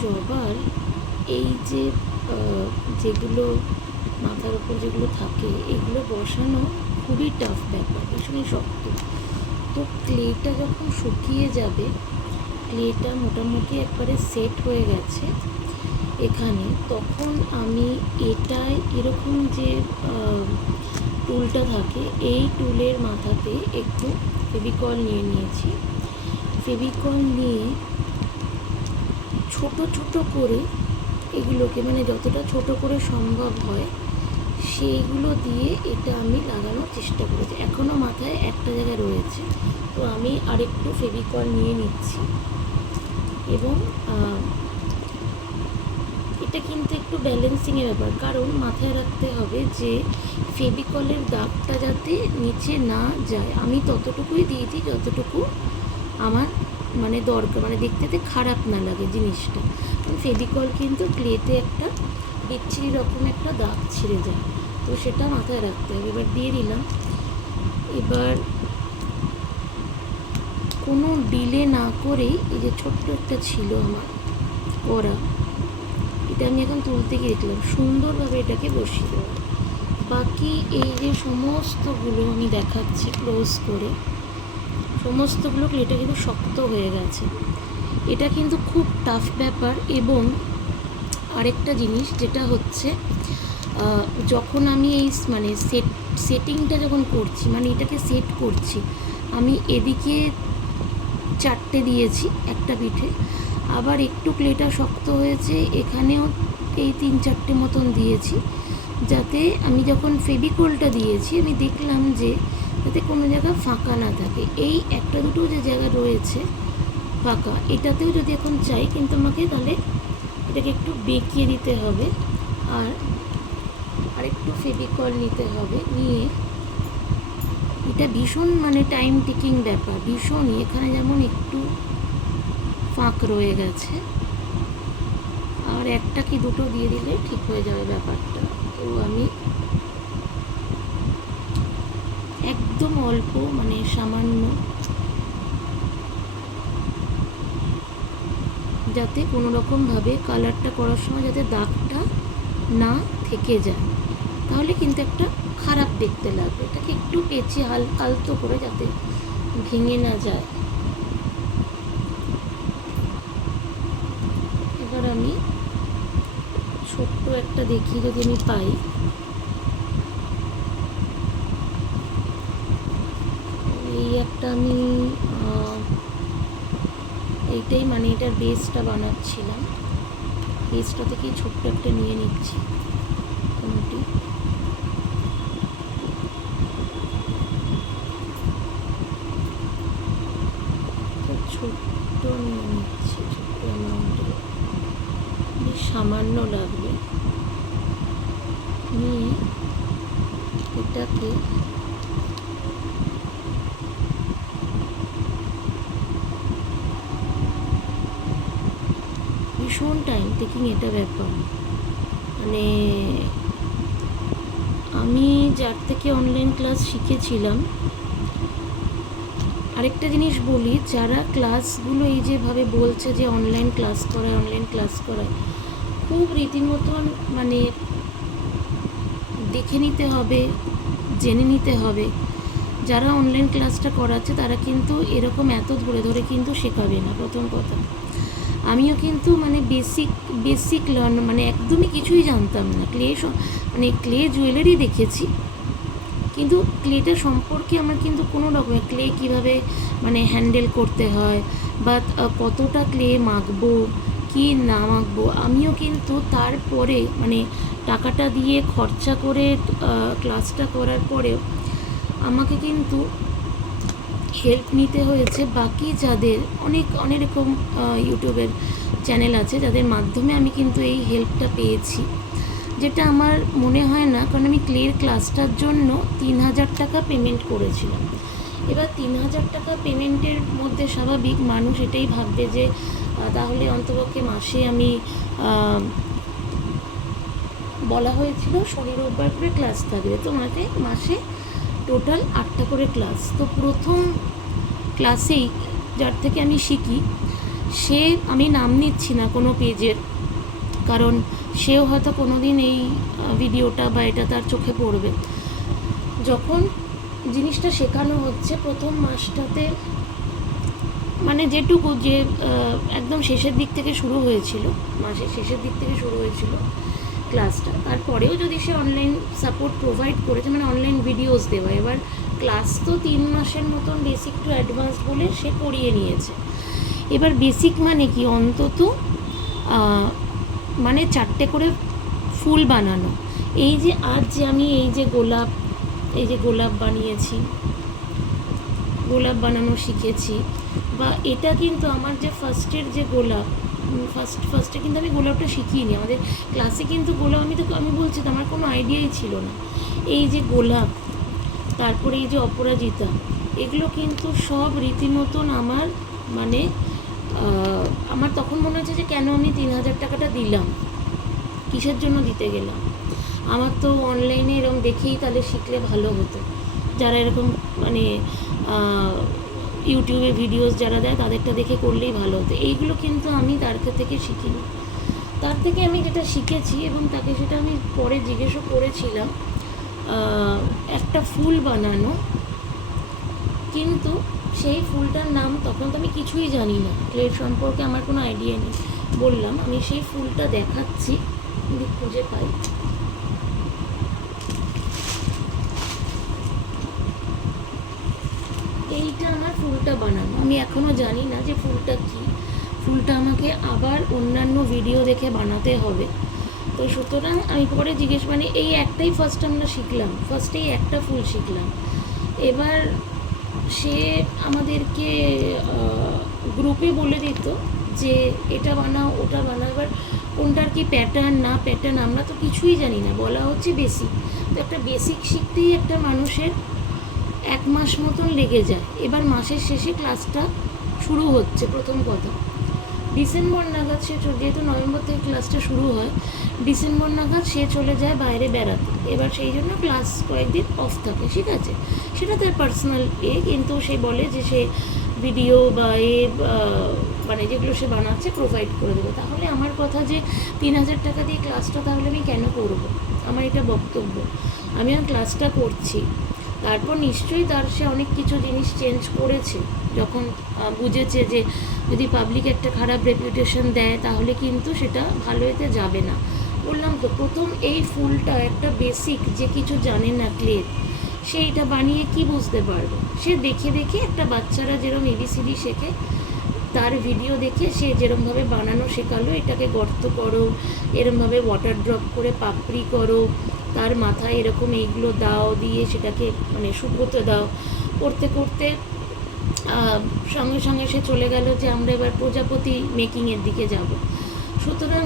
জবার এই যে যেগুলো মাথার ওপর যেগুলো থাকে এগুলো বসানো খুবই টাফ ব্যাপার, ভীষণই শক্ত। তো ক্লেটা যখন শুকিয়ে যাবে, ক্লেটা মোটামুটি একবারে সেট হয়ে গেছে এখানে, তখন আমি এটাই এরকম যে টুলটা থাকে, এই টুলের মাথাতে একটু ফেভিকল নিয়ে নিয়েছি। ফেভিকল নিয়ে ছোট ছোট করে এগুলোকে, মানে যতটা ছোট করে সম্ভব হয় সেইগুলো দিয়ে এটা আমি লাগানোর চেষ্টা করেছি। এখনও মাথায় একটা জায়গায় রয়েছে, তো আমি আরেকটু ফেভিকল নিয়ে নিচ্ছি। এবং এটা কিন্তু একটু ব্যালেন্সিংয়ের ব্যাপার, কারণ মাথায় রাখতে হবে যে ফেভিকলের দাগটা যাতে নিচে না যায়। আমি ততটুকুই দিয়েছি যতটুকু আমার মানে দরকার, মানে দেখতে খারাপ না লাগে জিনিসটা। ফেভিকল কিন্তু ক্লেতে একটা বিচ্ছিরি রকম একটা দাগ ছিঁড়ে যায়, তো সেটা মাথায় রাখতে হবে। এবার দিয়ে দিলাম। এবার কোনো ডিলে না করেই এই যে ছোট্ট একটা ছিল আমার করা, এটা আমি এখন তুলতে গিয়ে দেখলাম সুন্দরভাবে এটাকে বসিয়ে দেবো। বাকি এই যে সমস্তগুলো আমি দেখাচ্ছি ক্লোজ করে, সমস্তগুলো ক্লেটা কিন্তু শক্ত হয়ে গেছে। এটা কিন্তু খুব টাফ ব্যাপার। এবং আরেকটা জিনিস যেটা হচ্ছে, যখন আমি এই মানে সেটিংটা যখন করছি, মানে এটাকে সেট করছি, আমি এদিকে 4টে দিয়েছি একটা পিঠে, আবার একটু ক্লেটা শক্ত হয়েছে এখানেও এই 3-4টে মতন দিয়েছি, যাতে আমি যখন ফেভিকলটা দিয়েছি আমি দেখলাম যে যাতে কোনো জায়গা ফাঁকা না থাকে। এই একটা দুটো যে জায়গা রয়েছে ফাঁকা, এটাতেও যদি এখন চাই, কিন্তু আমাকে তাহলে এটাকে একটু বেঁকিয়ে দিতে হবে আর আরেকটু ফেভিকল নিতে হবে। নিয়ে এটা ভীষণ মানে টাইম টেকিং ব্যাপার, ভীষণই। এখানে যেমন একটু ফাঁক রয়ে গেছে, আর একটা কি দুটো দিয়ে দিলে ঠিক হয়ে যাবে ব্যাপারটা। তো আমি একদম অল্প, মানে সামান্য, যাতে কোনো রকমভাবে কালারটা করার সময় যাতে দাগটা না থেকে যায়, তাহলে কিন্তু একটা খারাপ দেখতে লাগবে। এটাকে একটু পেঁচিয়ে আলতো করে যাতে ভেঙে না যায়। এবার আমি ছোট্ট একটা দেখি যদি আমি পাই। এই একটা আমি এইটাই, মানে এটার বেসটা বানাচ্ছিলাম, বেসটা থেকেই ছোট্ট একটা নিয়ে নিচ্ছি মোটামুটি। ছোট্ট নিয়ে নিচ্ছি, ছোট্ট অ্যামাউন্টে, বেশ সামান্য লাগবে। নিয়ে এটাকে ভীষণ টাইম টেকিং এটা ব্যাপার। মানে আমি যার থেকে অনলাইন ক্লাস শিখেছিলাম, আরেকটা জিনিস বলি, যারা ক্লাসগুলো এই যেভাবে বলছে যে অনলাইন ক্লাস করায়, খুব রীতিমতন মানে দেখে নিতে হবে, জেনে নিতে হবে। যারা অনলাইন ক্লাসটা করাচ্ছে তারা কিন্তু এরকম এত ধরে ধরে কিন্তু শেখাবে না, প্রথম কথা। আমিও কিন্তু মানে বেসিক লার্ন, মানে একদমই কিছুই জানতাম না। মানে ক্লে জুয়েলারি দেখেছি, কিন্তু ক্লেটা সম্পর্কে আমার কিন্তু কোনো রকমের ক্লে কীভাবে মানে হ্যান্ডেল করতে হয়, বা কতটা ক্লে মাখবো কি না মাখবো, আমিও কিন্তু তারপরে মানে টাকাটা দিয়ে খরচা করে ক্লাসটা করার পরেও আমাকে কিন্তু হেল্প নিতে হয়েছে বাকি যাদের অনেক রকম ইউটিউবের চ্যানেল আছে, যাদের মাধ্যমে আমি কিন্তু এই হেল্পটা পেয়েছি, যেটা আমার মনে হয় না। কারণ আমি ক্লের ক্লাসটার জন্য 3000 টাকা পেমেন্ট করেছিলাম। এবার 3000 টাকা পেমেন্টের মধ্যে স্বাভাবিক মানুষ এটাই ভাববে যে তাহলে অন্তপক্ষে মাসে আমি, বলা হয়েছিল শনি রোববার করে ক্লাস থাকবে, তো মাসে টোটাল 8টা করে ক্লাস। তো প্রথম ক্লাসেই যার থেকে আমি শিখি, সে, আমি নাম নিচ্ছি না কোনো পেজের, কারণ সেও হয়তো কোনো দিন এই ভিডিওটা বা এটা তার চোখে পড়বে। যখন জিনিসটা শেখানো হচ্ছে প্রথম মাসটাতে, মানে যেটুকু যে একদম শেষের দিক থেকে শুরু হয়েছিল, মাসের শেষের দিক থেকে শুরু হয়েছিল ক্লাসটা, তারপরেও যদি সে অনলাইন সাপোর্ট প্রোভাইড করেছে, মানে অনলাইন ভিডিওস দেওয়া, এবার ক্লাস তো 3 মাসের মতন বেসিক টু অ্যাডভান্স বলে সে করিয়ে নিয়েছে। এবার বেসিক মানে কি, অন্তত মানে 4টে করে ফুল বানানো। এই যে আজ যে আমি এই যে গোলাপ বানিয়েছি, গোলাপ বানানো শিখেছি, বা এটা কিন্তু আমার যে ফার্স্টের যে গোলাপ, ফার্স্টে কিন্তু আমি গোলাপটা শিখিনি, আমাদের ক্লাসে কিন্তু গোলাপ, আমি বলছি তো আমার কোনো আইডিয়াই ছিল না। এই যে গোলাপ, তারপরে এই যে অপরাজিতা, এগুলো কিন্তু সব রীতিমতন আমার, মানে আমার তখন মনে হচ্ছে যে কেন আমি 3000 টাকাটা দিলাম, কিসের জন্য দিতে গেলাম। আমার তো অনলাইনে এরকম দেখেই তাহলে শিখলে ভালো হতো, যারা এরকম মানে ইউটিউবে ভিডিওস যারা দেয় তাদেরটা দেখে করলেই ভালো হতো। এইগুলো কিন্তু আমি তার থেকে শিখিনি। তার থেকে আমি যেটা শিখেছি, এবং তাকে সেটা আমি পরে জিজ্ঞেসও করেছিলাম, একটা ফুল বানানো, কিন্তু সেই ফুলটার নাম তখন তো আমি কিছুই জানি না, ক্লের সম্পর্কে আমার কোনো আইডিয়া নেই। বললাম আমি সেই ফুলটা দেখাচ্ছি, যদি খুঁজে পাই। এইটা আমার ফুলটা বানানো, আমি এখনও জানি না যে ফুলটা কী। ফুলটা আমাকে আবার অন্যান্য ভিডিও দেখে বানাতে হবে। তো সুতরাং আমি পরে মানে এই একটাই ফার্স্ট আমরা শিখলাম, ফার্স্টেই একটা ফুল শিখলাম। এবার সে আমাদেরকে গ্রুপে বলে দিত যে এটা বানাও ওটা বানাও, এবার কোনটার কি প্যাটার্ন না প্যাটার্ন আমরা তো কিছুই জানি না, বলা হচ্ছে বেসিক। তো একটা বেসিক শিখতেই একটা মানুষের 1 মাস মতন লেগে যায়। এবার মাসের শেষে ক্লাসটা শুরু হচ্ছে, প্রথম কথা ডিসেম্বর নাগাদ সে, যেহেতু নভেম্বর থেকে ক্লাসটা শুরু হয়, ডিসেম্বর নাগাদ সে চলে যায় বাইরে বেড়াতে। এবার সেই জন্য ক্লাস কয়েকদিন অফ থাকে, ঠিক আছে, সেটা তার পার্সোনাল কিন্তু সে বলে যে সে ভিডিও বা মানে যেগুলো সে বানাচ্ছে প্রোভাইড করে দেবে। তাহলে আমার কথা যে 3000 টাকা দিয়ে ক্লাসটা তাহলে আমি কেন করব, আমার এটা বক্তব্য। আমি আর ক্লাসটা করছি, তারপর নিশ্চয়ই তার সে অনেক কিছু জিনিস চেঞ্জ করেছে, যখন বুঝেছে যে যদি পাবলিক একটা খারাপ রেপুটেশন দেয় তাহলে কিন্তু সেটা ভালো এতে যাবে না। বললাম তো প্রথম এই ফুলটা একটা বেসিক, যে কিছু জানে না ক্লের, সেইটা বানিয়ে কি বুঝতে পারবে। সে দেখে দেখে একটা বাচ্চারা যেরকম এবিসিডি শেখে, তার ভিডিও দেখে সে যেরমভাবে বানানো শেখালো, এটাকে গর্ত করো, এরমভাবে ওয়াটার ড্রপ করে পাপড়ি করো, তার মাথায় এরকম এইগুলো দাও, দিয়ে সেটাকে মানে শুকোতে দাও, করতে করতে সঙ্গে সঙ্গে সে চলে গেল যে আমরা এবার প্রজাপতি মেকিংয়ের দিকে যাব। সুতরাং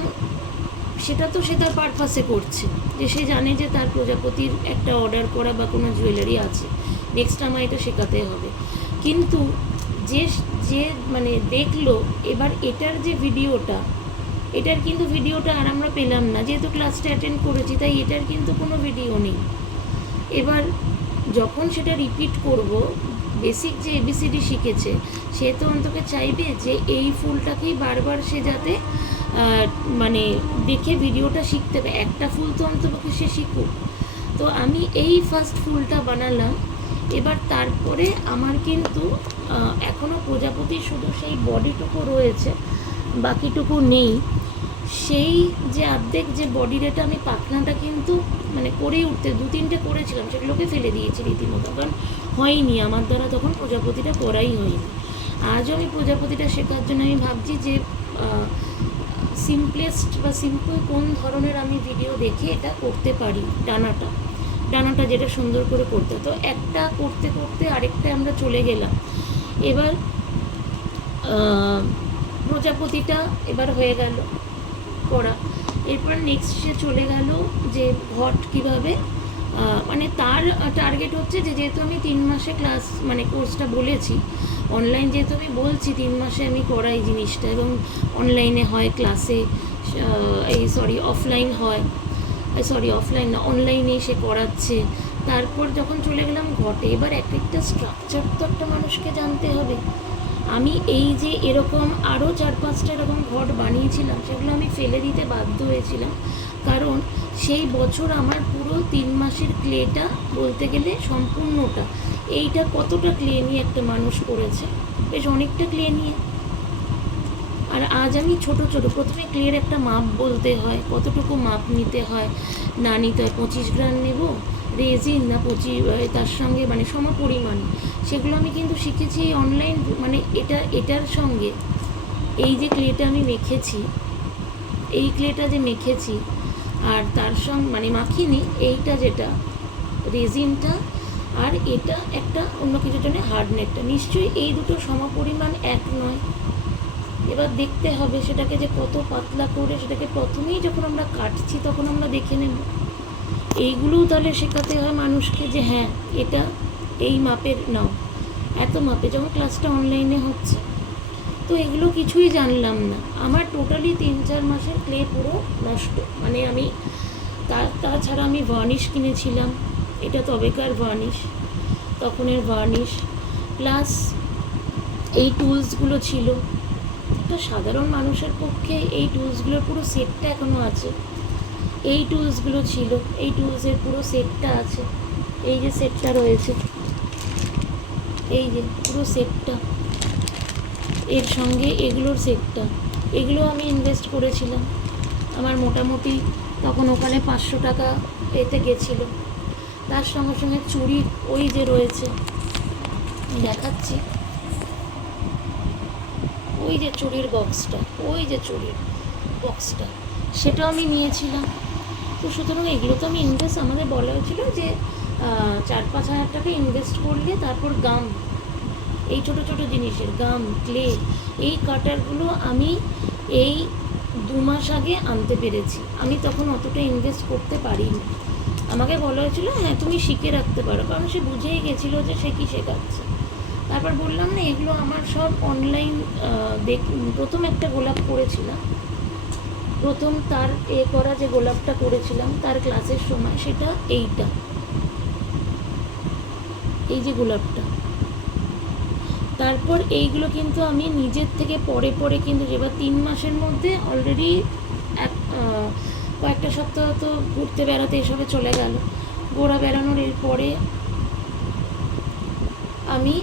সেটা তো সে তার পারপাসে করছে, যে সে জানে যে তার প্রজাপতির একটা অর্ডার করা বা কোনো জুয়েলারি আছে, নেক্সট আমার এটা শেখাতে হবে। কিন্তু যে যে মানে দেখলো, এবার এটার যে ভিডিওটা, এটার কিন্তু ভিডিওটা আর আমরা পেলাম না, যেহেতু ক্লাসটা অ্যাটেন্ড করেছি তাই এটার কিন্তু কোনো ভিডিও নেই। এবার যখন সেটা রিপিট করব, বেসিক যে এবিসিডি শিখেছে, সে তো অন্তত চাইবে যে এই ফুলটাকেই বারবার সে যাতে মানে দেখে ভিডিওটা শিখতে পারে, একটা ফুল তো অন্তত সে শিখুক। তো আমি এই ফার্স্ট ফুলটা বানালাম। এবার তারপরে আমার কিন্তু এখনও প্রজাপতি শুধু সেই বডিটুকু রয়েছে, বাকিটুকু নেই। সেই যে অর্ধেক যে বডির, এটা আমি পাখনাটা কিন্তু মানে করেই উঠতে 2-3টে করেছিলাম, সেগুলোকে ফেলে দিয়েছি রীতিমতো, কারণ হয়নি আমার দ্বারা, তখন প্রজাপতিটা করাই হয়নি। আজও আমি প্রজাপতিটা শেখার জন্য আমি ভাবছি যে সিম্পলেস্ট বা সিম্পল কোন ধরনের আমি ভিডিও দেখে এটা করতে পারি, ডানাটা যেটা সুন্দর করে করতে। তো একটা করতে করতে আরেকটা আমরা চলে গেলাম। এবার প্রজাপতিটা এবার হয়ে গেল করা। এরপর নেক্সট সে চলে গেল যে ঘট কীভাবে, মানে তার টার্গেট হচ্ছে যে যেহেতু আমি 3 মাসে ক্লাস মানে কোর্সটা বলেছি, অনলাইন যেহেতু আমি বলছি 3 মাসে আমি করাই জিনিসটা, এবং অনলাইনে হয় ক্লাসে, অফলাইন হয়, অফলাইন না অনলাইনে সে করাচ্ছে। তারপর যখন চলে গেলাম ঘটে, এবার এক একটা স্ট্রাকচার তো একটা মানুষকে জানতে হবে। আমি এই যে এরকম আরও 4-5টা এরকম ঘট বানিয়েছিলাম, সেগুলো আমি ফেলে দিতে বাধ্য হয়েছিলাম, কারণ সেই বছর আমার পুরো 3 মাসের ক্লেটা বলতে গেলে সম্পূর্ণটা, এইটা কতটা ক্লে নিয়ে একটা মানুষ করেছে, বেশ অনেকটা ক্লে নিয়ে। আর আজ আমি ছোট ছোট প্রথমে ক্লের একটা মাপ বলতে হয়, কতটুকু মাপ নিতে হয় না নিতে হয়, 25 গ্রাম নেব রেজিন না 25, তার সঙ্গে মানে সমপরিমাণ, সেগুলো আমি কিন্তু শিখেছি অনলাইন, মানে এটার সঙ্গে এই যে ক্লেটা আমি মেখেছি, এই ক্লেটা যে মেখেছি আর তার সঙ্গে মানে মাখিনি, এইটা যেটা রেজিনটা আর এটা একটা অন্য কিছুর জন্য হার্ডনেটটা, নিশ্চয়ই এই দুটো সমপরিমাণ এক নয়। এবার দেখতে হবে সেটাকে যে কত পাতলা করে, সেটাকে প্রথমেই যখন আমরা কাটছি তখন আমরা দেখে নেব। এইগুলোও তাহলে শেখাতে হয় মানুষকে যে হ্যাঁ এটা এই মাপের নাও, এত মাপে, যখন ক্লাসটা অনলাইনে হচ্ছে। তো এগুলো কিছুই জানলাম না, আমার টোটালি 3-4 মাসের ক্লে পুরো নষ্ট। মানে আমি তাছাড়া আমি ভার্নিশ কিনেছিলাম, এটা তবেকার ভার্নিশ, তখনের ভার্নিশ, প্লাস এই টুলসগুলো ছিল। একটা সাধারণ মানুষের পক্ষে এই টুলসগুলোর পুরো সেটটা এখনও আছে, এই টুলসগুলো ছিল, এই টুলসের পুরো সেটটা আছে, এই যে সেটটা রয়েছে, এই যে পুরো সেটটা, এর সঙ্গে এগুলোর সেটটা, এগুলো আমি ইনভেস্ট করেছিলাম। আমার মোটামুটি তখন ওখানে 500 টাকা এতে গেছিলো। তার সঙ্গে সঙ্গে চুড়ির ওই যে রয়েছে দেখাচ্ছি, ওই যে চুড়ির বক্সটা, ওই যে চুড়ির বক্সটা, সেটাও আমি নিয়েছিলাম। তো সুতরাং এগুলো তো আমি ইনভেস্ট, আমাদের বলা হয়েছিল যে 4-5 হাজার টাকা ইনভেস্ট করলে তারপর গাম, এই ছোট ছোট জিনিসের গাম, ক্লে, এই কাটারগুলো আমি এই 2 মাস আগে আনতে পেরেছি। আমি তখন অতটা ইনভেস্ট করতে পারিনি। আমাকে বলা হয়েছিল হ্যাঁ তুমি শিখে রাখতে পারো, কারণ সে বুঝেই গেছিলো যে সে কী শেখাচ্ছে। তারপর বললাম না এগুলো আমার সব অনলাইন প্রথম একটা গোলাপ করেছিলাম, প্রথম তার করা যে গোলাপটা করেছিলাম তার ক্লাসের সময়, সেটা এইটা, এই যে গোলাপটা। তারপর এইগুলো কিন্তু আমি নিজের থেকে পরে পরে কিন্তু, এবার 3 মাসের মধ্যে অলরেডি কয়েকটা সপ্তাহ তো ঘুরতে বেড়াতে এসবে চলে গেল। ঘোরা বেড়ানোর এরপরে আমি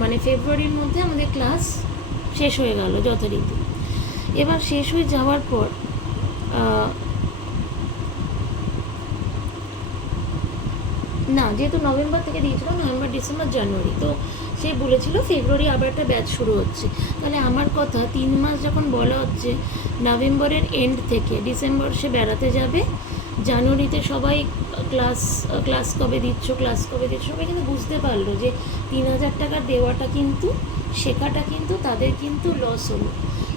মানে ফেব্রুয়ারির মধ্যে আমাদের ক্লাস শেষ হয়ে গেল যথারীতি। এবার শেষ হয়ে যাওয়ার পর না, যেহেতু নভেম্বর থেকে দিয়েছিল, নভেম্বর, ডিসেম্বর, জানুয়ারি, তো সে বলেছিল ফেব্রুয়ারি আবার একটা ব্যাচ শুরু হচ্ছে। তাহলে আমার কথা 3 মাস যখন বলা হচ্ছে, নভেম্বরের এন্ড থেকে ডিসেম্বর সে বেড়াতে যাবে, জানুয়ারিতে সবাই ক্লাস কবে দিচ্ছ, সবাই কিন্তু বুঝতে পারলো যে 3,000 টাকা দেওয়াটা কিন্তু, শেখাটা কিন্তু তাদের কিন্তু লস হলো।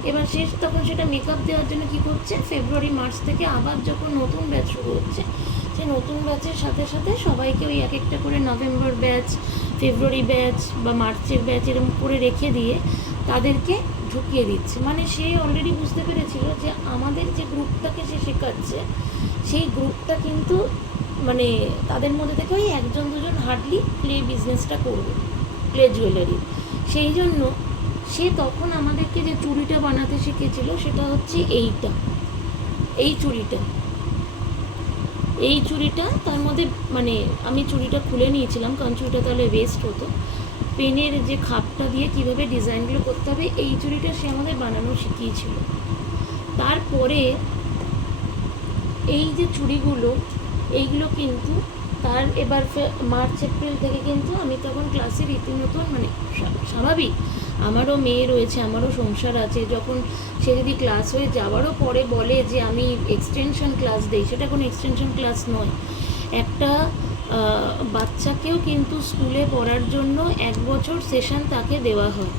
এবার শেষ তখন সেটা মেকআপ দেওয়ার জন্য কী করছে, ফেব্রুয়ারি মার্চ থেকে আবার যখন নতুন ব্যাচ শুরু হচ্ছে, সে নতুন ব্যাচের সাথে সাথে সবাইকে ওই এক একটা করে নভেম্বর ব্যাচ, ফেব্রুয়ারি ব্যাচ বা মার্চের ব্যাচ এরকম করে রেখে দিয়ে তাদেরকে ঢুকিয়ে দিচ্ছে। মানে সে অলরেডি বুঝতে পেরেছিল যে আমাদের যে গ্রুপটাকে সে শেখাচ্ছে, সেই গ্রুপটা কিন্তু মানে তাদের মধ্যে থেকে ওই 1-2 জন হার্ডলি ক্লে বিজনেসটা করবে, ক্লে জুয়েলারি। সেই জন্য সে তখন আমাদেরকে যে চুড়িটা বানাতে শিখেছিল সেটা হচ্ছে এইটা, এই চুড়িটা, তার মধ্যে মানে আমি চুড়িটা খুলে নিয়েছিলাম কারণ চুড়িটা তাহলে ওয়েস্ট হতো। পেনের যে খাপটা দিয়ে কীভাবে ডিজাইনগুলো করতে হবে, এই চুড়িটা সে আমাদের বানানো শিখিয়েছিল। তারপরে এই যে চুড়িগুলো, এইগুলো কিন্তু তার এবার মার্চ এপ্রিল থেকে কিন্তু আমি তখন ক্লাসে রীতিমতন মানে স্বাভাবিক, আমারও মেয়ে রয়েছে, আমারও সংসার আছে, যখন সে যদি ক্লাস হয়ে যাওয়ারও পরে বলে যে আমি এক্সটেনশন ক্লাস দিই, সেটা কোনো এক্সটেনশন ক্লাস নয়। একটা বাচ্চাকেও কিন্তু স্কুলে পড়ার জন্য 1 বছর সেশন তাকে দেওয়া হয়,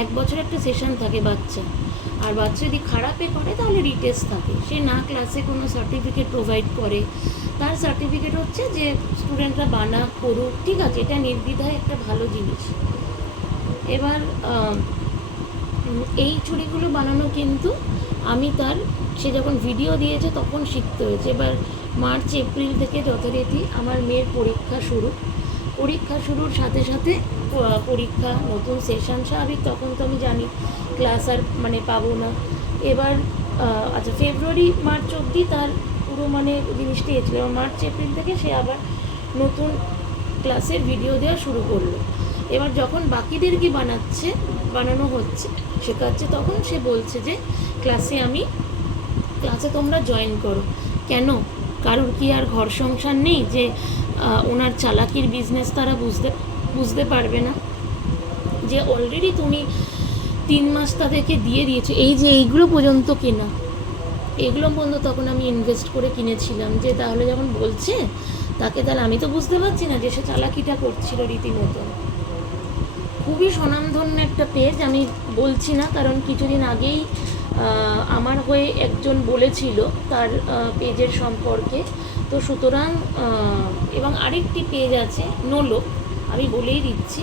1 বছর একটা সেশন থাকে বাচ্চা। আর বাচ্চা যদি খারাপে করে তাহলে রিটেস্ট থাকে, সে না ক্লাসে কোনো সার্টিফিকেট প্রোভাইড করে, তার সার্টিফিকেট হচ্ছে যে স্টুডেন্টরা বানা করুক, ঠিক আছে, এটা নির্দ্বিধায় একটা ভালো জিনিস। এবার এই চুড়িগুলো বানানো কিন্তু আমি সে যখন ভিডিও দিয়েছে তখন শিখতে হয়েছে। এবার মার্চ এপ্রিল থেকে যথারীতি আমার মেয়ের পরীক্ষা শুরু, পরীক্ষা শুরুর সাথে সাথে পরীক্ষা, নতুন সেশন স্বাভাবিক, তখন তো আমি জানি ক্লাস আর মানে পাবো না। এবার আচ্ছা ফেব্রুয়ারি মার্চ অবধি তার পুরো মানে জিনিসটা ছিল, এবার মার্চ এপ্রিল থেকে সে আবার নতুন ক্লাসের ভিডিও দেওয়া শুরু করলো। এবার যখন বাকিদের কি বানানো হচ্ছে, শেখাচ্ছে, তখন সে বলছে যে ক্লাসে তোমরা জয়েন করো। কেন? কারোর কি আর ঘর সংসার নেই যে ওনার চালাকির বিজনেস তারা বুঝতে পারবে না যে অলরেডি তুমি 3 মাস তাদেরকে দিয়ে দিয়েছো, এই যে এইগুলো পর্যন্ত কেনা, এগুলো পর্যন্ত তখন আমি ইনভেস্ট করে কিনেছিলাম, যে তাহলে যখন বলছে তাকে, তাহলে আমি তো বুঝতে পারছি না যে সে চালাকিটা করছিল রীতিমতো। খুবই স্বনামধন্য একটা পেজ, আমি বলছি না কারণ কিছুদিন আগেই আমার হয়ে একজন বলেছিল তার পেজের সম্পর্কে, তো সুতরাং এবং আরেকটি পেজ আছে নোলক, আমি বলেই দিচ্ছি,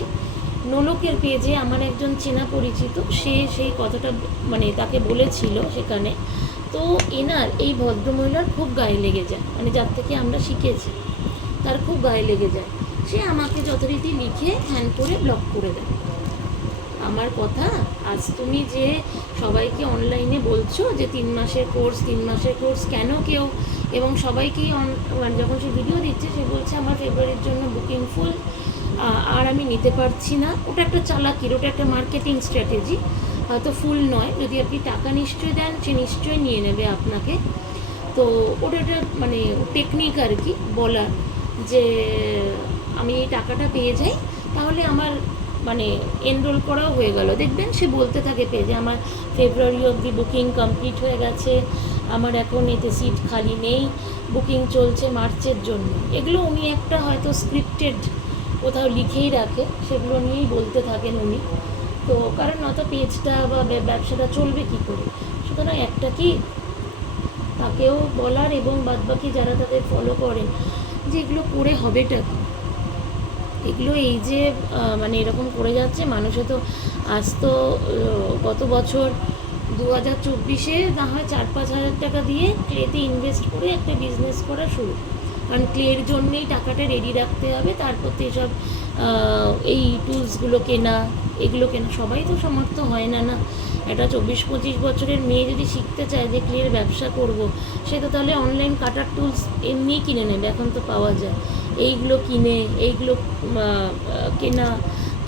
নোলকের পেজে আমার একজন চেনা পরিচিত সে সেই কথাটা মানে তাকে বলেছিল সেখানে। তো এনার এই ভদ্রমহিলার খুব গায়ে লেগে যায়, মানে যার থেকে আমরা শিখেছি তার খুব গায়ে লেগে যায়, সে আমাকে যথারীতি লিখে হ্যান্ড করে ব্লক করে দেয়। আমার কথা, আজ তুমি যে সবাইকে অনলাইনে বলছো যে 3 মাসের কোর্স, কেন কেউ, এবং সবাইকেই যখন সে ভিডিও দিচ্ছে সে বলছে আমার ফেব্রুয়ারির জন্য বুকিং ফুল, আর আমি নিতে পারছি না। ওটা একটা চালাকির, ওটা একটা মার্কেটিং স্ট্র্যাটেজি, হয়তো ফুল নয়, যদি আপনি টাকা নিশ্চয়ই দেন সে নিশ্চয়ই নিয়ে নেবে আপনাকে। তো ওটা একটা মানে টেকনিক আর কি, বলার যে আমি এই টাকাটা পেয়ে যাই তাহলে আমার মানে এনরোল করাও হয়ে গেল। দেখবেন সে বলতে থাকে পেজে আমার ফেব্রুয়ারি অবধি বুকিং কমপ্লিট হয়ে গেছে, আমার এখন এতে সিট খালি নেই, বুকিং চলছে মার্চের জন্য। এগুলো উনি একটা হয়তো স্ক্রিপ্টেড কোথাও লিখেই রাখে, সেগুলো নিয়েই বলতে থাকেন উনি। তো কারণ নয়তো পেজটা বা ব্যবসাটা চলবে কী করে। সুতরাং একটা কি তাকেও বলার এবং বাদবাকি যারা তাদের ফলো করেন যে এগুলো করে হবেটা কি, এগুলো এই যে মানে এরকম করে যাচ্ছে মানুষে। তো আজ তো গত বছর 2024-এ না হয় 4-5 হাজার টাকা দিয়ে ক্লেতে ইনভেস্ট করে একটা বিজনেস করা শুরু, কারণ ক্লের জন্যেই টাকাটা রেডি রাখতে হবে, তারপর তো এসব এই টুলসগুলো কেনা, এগুলো কেনা, সবাই তো সামর্থ্য হয় না। একটা 24-25 বছরের মেয়ে যদি শিখতে চায় যে ক্লের ব্যবসা করব, সে তো তাহলে অনলাইন কাটার টুলস এমনিই কিনে নেবে, এখন তো পাওয়া যায়, এইগুলো কেনা,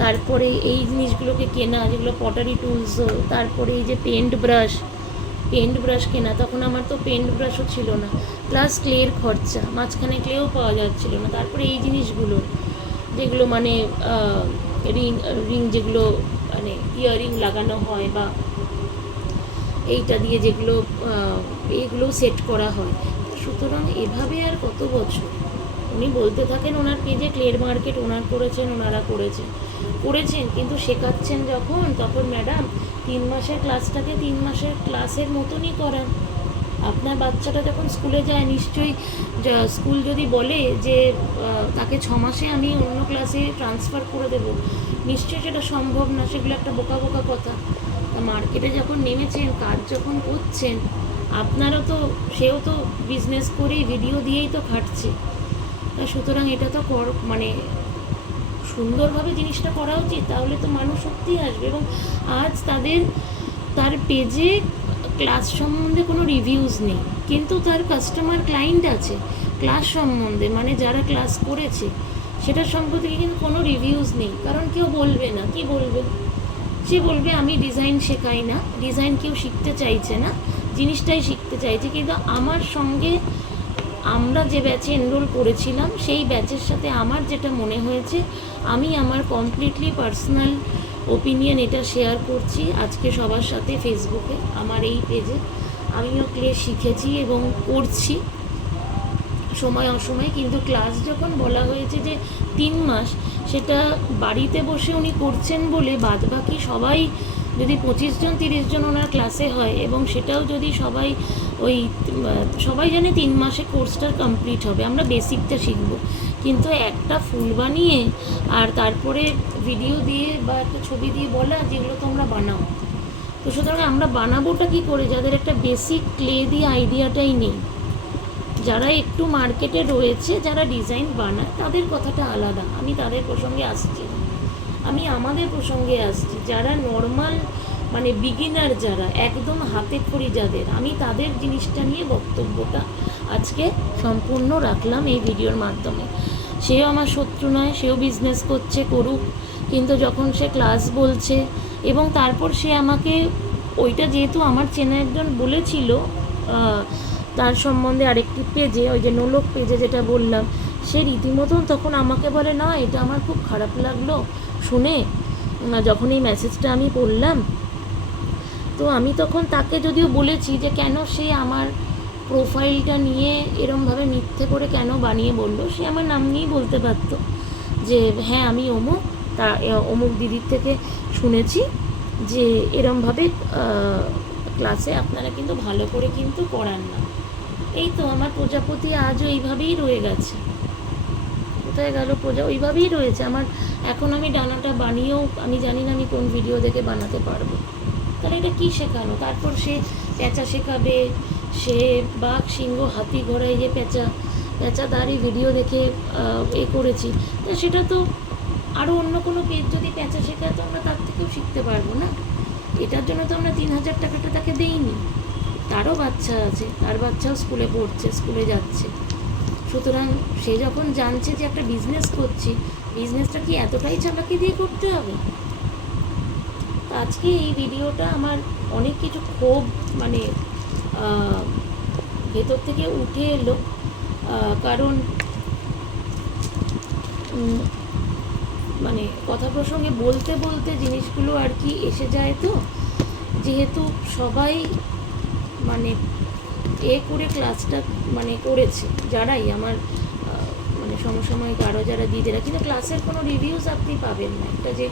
তারপরে এই জিনিসগুলোকে কেনা যেগুলো পটারি টুলস, তারপরে এই যে পেন্ট ব্রাশ কেনা, তখন আমার তো পেন্ট ব্রাশও ছিল না, প্লাস ক্লের খরচা, মাঝখানে ক্লেও পাওয়া যাচ্ছিল না, তারপরে এই জিনিসগুলো যেগুলো মানে রিং যেগুলো মানে ইয়াররিং লাগানো হয় বা এইটা দিয়ে যেগুলো এইগুলো সেট করা হয়। সুতরাং এভাবে আর কত বছর উনি বলতে থাকেন ওনার পেজে ক্লের মার্কেট ওনারা করেছেন, কিন্তু শেখাচ্ছেন যখন, তখন ম্যাডাম 3 মাসের ক্লাসটাকে 3 মাসের ক্লাসের মতনই করান। আপনার বাচ্চাটা যখন স্কুলে যায়, নিশ্চয়ই স্কুল যদি বলে যে তাকে 6 মাসে আমি অন্য ক্লাসে ট্রান্সফার করে দেবো, নিশ্চয়ই সেটা সম্ভব না, সেগুলো একটা বোকা কথা। তা মার্কেটে যখন নেমেছেন, কাজ যখন করছেন, আপনারও তো, সেও তো বিজনেস করেই ভিডিও দিয়েই তো খাটছে। তা সুতরাং এটা তো মানে সুন্দরভাবে জিনিসটা করা উচিত, তাহলে তো মানুষ সত্যিই আসবে। এবং আজ তার পেজে ক্লাস সম্বন্ধে কোনো রিভিউজ নেই, কিন্তু তার কাস্টমার ক্লায়েন্ট আছে ক্লাস সম্বন্ধে, মানে যারা ক্লাস করেছে সেটার সম্পর্কে কিন্তু কোনো রিভিউজ নেই, কারণ কেউ বলবে না। কি বলবে? সে বলবে আমি ডিজাইন শেখাই না, ডিজাইন কেউ শিখতে চাইছে না, জিনিসটাই শিখতে চাইছে। কিন্তু আমার সঙ্গে আমরা যে ব্যাচে এনরোল করেছিলাম সেই ব্যাচের সাথে আমার যেটা মনে হয়েছে, আমি আমার কমপ্লিটলি পার্সোনাল ওপিনিয়ন এটা শেয়ার করছি আজকে সবার সাথে ফেসবুকে, আমার এই পেজে। আমিও ক্লে শিখেছি এবং করছি সময় অসময়, কিন্তু ক্লাস যখন বলা হয়েছে যে 3 মাস, সেটা বাড়িতে বসে উনি করছেন বলে বাদবাকি সবাই যদি 25 জন 30 জন ওনার ক্লাসে হয়, এবং সেটাও যদি সবাই জানে 3 মাসে কোর্সটা কমপ্লিট হবে, আমরা বেসিকটা শিখব, কিন্তু একটা ফুল বানিয়ে আর তারপরে ভিডিও দিয়ে বা একটা ছবি দিয়ে বলা যেগুলো তোমরা বানাও। তো সুতরাং আমরা বানাবোটা কী করে, যাদের একটা বেসিক ক্লে দিয়ে আইডিয়াটাই নেই। যারা একটু মার্কেটে রয়েছে, যারা ডিজাইন বানায়, তাদের কথাটা আলাদা, আমি তাদের প্রসঙ্গে আসছি না। আমি আমাদের প্রসঙ্গে আসছি, যারা নর্মাল মানে বিগিনার, যারা একদম হাতে খড়ি যাদের, আমি তাদের জিনিসটা নিয়ে বক্তব্যটা আজকে সম্পূর্ণ রাখলাম এই ভিডিওর মাধ্যমে। সেও আমার শত্রু নয়, সেও বিজনেস করছে, করুক, কিন্তু যখন সে ক্লাস বলছে এবং তারপর সে আমাকে ওইটা, যেহেতু আমার চেনা একজন বলেছিল তার সম্বন্ধে আরেকটি পেজে, ওই যে নোলক পেজে যেটা বললাম, সে রীতিমতন তখন আমাকে বলে, না এটা আমার খুব খারাপ লাগলো শুনে যখন এই মেসেজটা আমি পড়লাম। তো আমি তখন তাকে যদিও বলেছি যে কেন সে আমার প্রোফাইলটা নিয়ে এরমভাবে মিথ্যে করে কেন বানিয়ে বললো, সে আমার নাম নিয়েই বলতে পারতো যে হ্যাঁ আমি অমুক, তা অমুক দিদির থেকে শুনেছি যে এরমভাবে ক্লাসে আপনারা কিন্তু ভালো করে কিন্তু পড়ান না। এই তো আমার প্রজাপতি আজও এইভাবেই রয়ে গেছে। কোথায় গেল প্রজা? ওইভাবেই রয়েছে আমার। এখন আমি ডানাটা বানিয়েও আমি জানি না আমি কোন ভিডিও দেখে বানাতে পারবো। তাহলে এটা কী শেখানো? তারপর সে প্যাঁচা শেখাবে, সে বাঘ সিংহ হাতি ঘোড়ায় যে প্যাঁচাদারি ভিডিও দেখে এ করেছি, তা সেটা তো আরও অন্য কোনো পেজ যদি প্যাঁচা শেখায় তো আমরা তার থেকেও শিখতে পারবো না? এটার জন্য তো আমরা 3,000 টাকাটা তাকে দেইনি। তারও বাচ্চা আছে, তার বাচ্চাও স্কুলে পড়ছে, স্কুলে যাচ্ছে। সুতরাং সে যখন জানছে যে একটা বিজনেস করছি, বিজনেসটা কি এতটাই চালাকি দিয়ে করতে হবে? আজকে এই ভিডিওটা আমার অনেক কিছু ক্ষোভ মানে ভেতর থেকে উঠে এলো, কারণ মানে কথা প্রসঙ্গে বলতে বলতে জিনিসগুলো আর কি এসে যায়। তো যেহেতু সবাই মানে এ করে ক্লাসটা মানে করেছে, যারাই আমার মানে সমসাময়িক আরও যারা দিদিরা, কিন্তু ক্লাসের কোনো রিভিউজ আপনি পাবেন না। একটা যে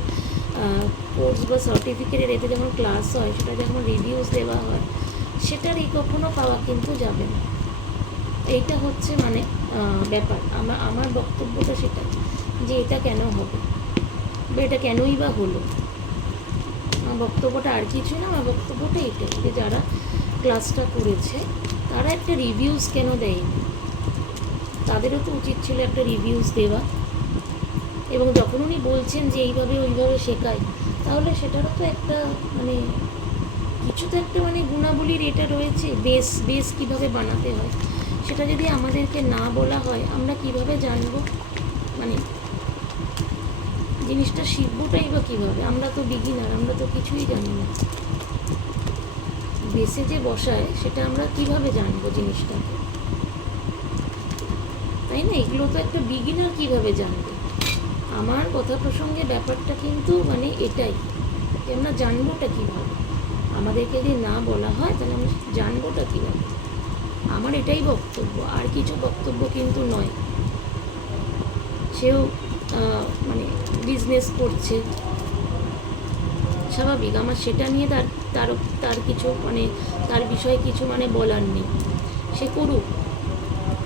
কোর্স বা সার্টিফিকেটের এতে যেমন ক্লাস হয়, সেটা যখন রিভিউজ দেওয়া হয়, সেটার এই কখনো পাওয়া কিন্তু যাবে না। এইটা হচ্ছে মানে ব্যাপার। আমার বক্তব্যটা সেটা, যে এটা কেন হবে বা এটা কেনই বা হলো। আমার বক্তব্যটা আর কিছুই না, আমার বক্তব্যটা এটাই যে যারা ক্লাসটা করেছে তারা একটা রিভিউজ কেন দেয়নি? তাদেরও তো উচিত ছিল একটা রিভিউজ দেওয়া। এবং যখন উনি বলছেন যে এইভাবে ওইভাবে শেখায়, তাহলে সেটারও তো একটা মানে কিছু তো একটা মানে গুণাবলীর এটা রয়েছে, বেস কীভাবে বানাতে হয়, সেটা যদি আমাদেরকে না বলা হয় আমরা কিভাবে জানবো? মানে জিনিসটা শিখবোটাই বা কীভাবে? আমরা তো বিগিনার, আমরা তো কিছুই জানি না। বেসে যে বসায় সেটা আমরা কিভাবে জানবো জিনিসটাকে? তাই না? এগুলো তো একটা বিগিনার কিভাবে জানবে? আমার কথা প্রসঙ্গে ব্যাপারটা কিন্তু মানে এটাই, যে আমরা জানবোটা কীভাবে? আমাদেরকে যদি না বলা হয় তাহলে আমরা জানবোটা কীভাবে? আমার এটাই বক্তব্য, আর কিছু বক্তব্য কিন্তু নয়। সেও মানে বিজনেস করছে, স্বাভাবিক, আমার সেটা নিয়ে তার কিছু মানে তার বিষয়ে কিছু মানে বলার নেই, সে করুক।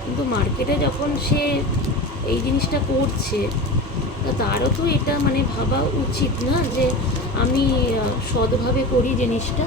কিন্তু মার্কেটে যখন সে এই জিনিসটা করছে, তা তারও তো এটা মানে ভাবা উচিত না যে আমি সৎভাবে করি জিনিসটা।